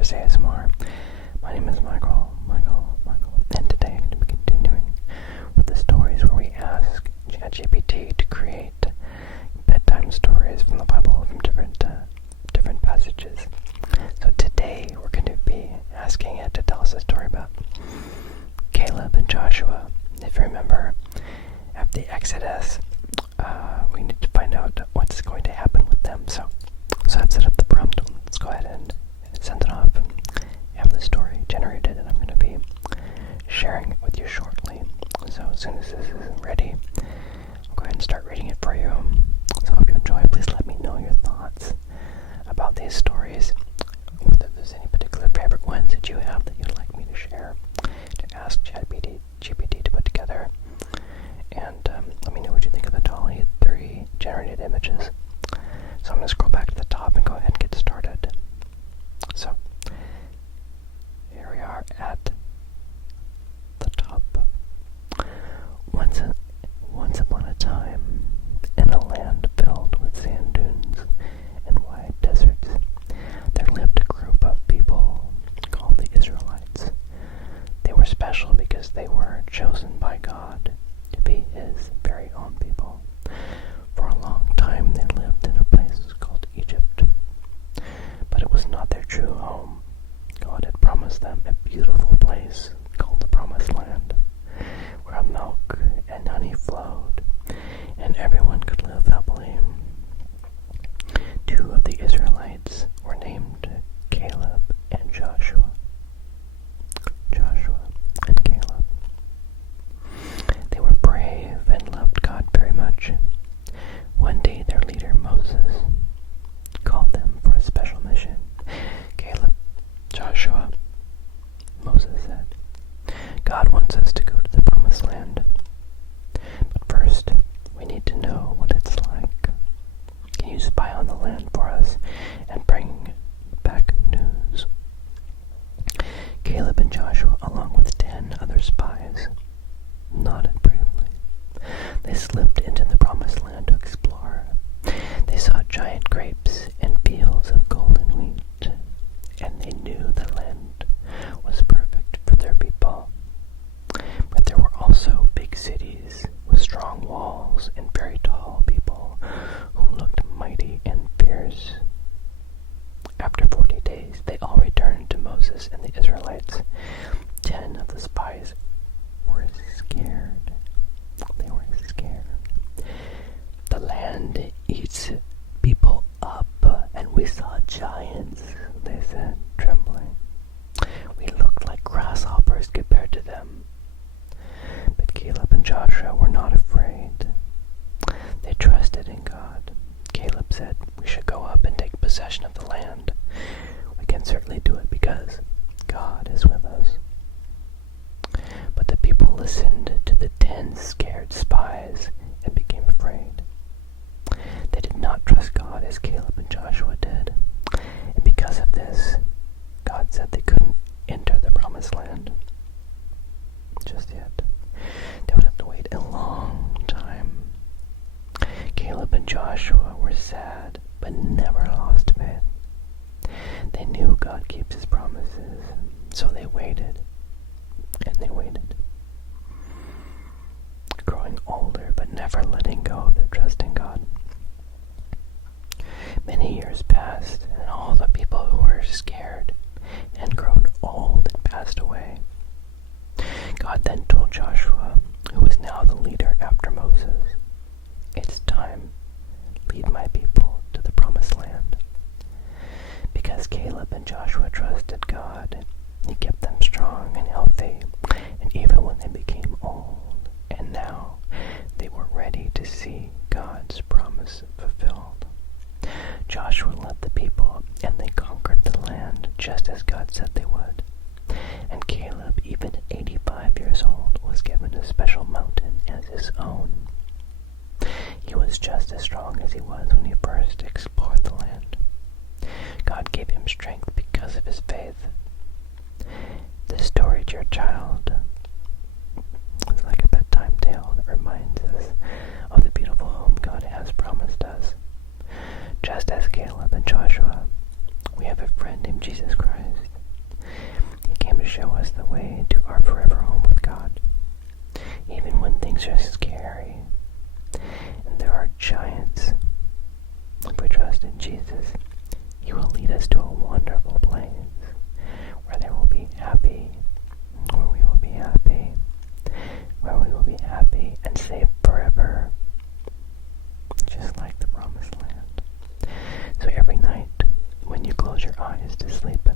Creators ASMR. My name is Michael, and today I'm going to be continuing with the stories where we ask ChatGPT to create bedtime stories from the Bible from different passages. So today we're going to be asking it to tell us a story about Caleb and Joshua. If you remember, after the Exodus, we need to find out what's going to happen with them. So I've set up the prompt. Let's go ahead and send it off. Have the story generated, and I'm going to be sharing it with you shortly. So as soon as this is ready, I'll go ahead and start reading it for you. So I hope you enjoy. Please let me know your thoughts about these stories, whether there's any particular favorite ones that you have that you'd like me to share, to ask ChatGPT to put together. And let me know what you think of the Dall-e-3 generated images. So I'm going to scroll back to the top and go ahead and get started. So here we are at the top. Once upon a time, in a land filled with sand dunes and wide deserts, there lived a group of people called the Israelites. They were special because they were chosen by God to be His very own people. For a long time they lived in a place called Egypt, but it was not their true home. God had promised them a beautiful place called the Promised Land, where milk and honey flowed, and everyone could live happily. Two of the Israelites were named Caleb and Joshua. Joshua and Caleb. They were brave and loved God very much. One day their leader, Moses, called them for a special mission. Caleb, Joshua, Moses said, God wants us to go to the Promised Land. But first, we need to know what it's like. Can you spy on the land for us and bring back news? Caleb and Joshua, along with 10 other spies, nodded bravely. They slipped into the Promised Land to explore. They saw giant grapes and fields of golden wheat, and they knew the land was perfect for their people. But there were also big cities with strong walls and very tall people who looked mighty and fierce. After 40 days, they all returned to Moses and the Israelites. 10 of the spies were scared. They were scared. The land eats people up, and we saw giants, they said, trembling. We looked like grasshoppers compared to them. But Caleb and Joshua were not afraid. They trusted in God. Caleb said, we should go up and take possession of the land. We can certainly do it because God is with us. But the people listened to the 10 scared spies and became afraid. They did not trust God as Caleb and Joshua did. And because of this, God said they couldn't enter the Promised Land just yet. They would have to wait a long time. Caleb and Joshua were sad, but never lost faith. They knew God keeps His promises, so they waited. And they waited, growing older but never letting go of their trust in God. Many years passed, and all the people who were scared and grown old and passed away. God then told Joshua, who was now the leader after Moses, it's time, lead my people to the Promised Land. Because Caleb and Joshua trusted God, He kept them strong and healthy, and even when they became old, and now they were ready to see God's promise fulfilled. Joshua led the people, and they conquered the land just as God said they would. And Caleb, even at 85 years old, was given a special mountain as his own. He was just as strong as he was when he first explored the land. God gave him strength because of his faith. This story to your child is like a bedtime tale that reminds us of the beautiful home God has promised us. Just as Caleb and Joshua, we have a friend named Jesus Christ. to show us the way to our forever home with God. Even when things are scary and there are giants, if we trust in Jesus, He will lead us to a wonderful place where there will be happy, where we will be happy, where we will be happy and safe forever, just like the promised land. So every night when you close your eyes to sleep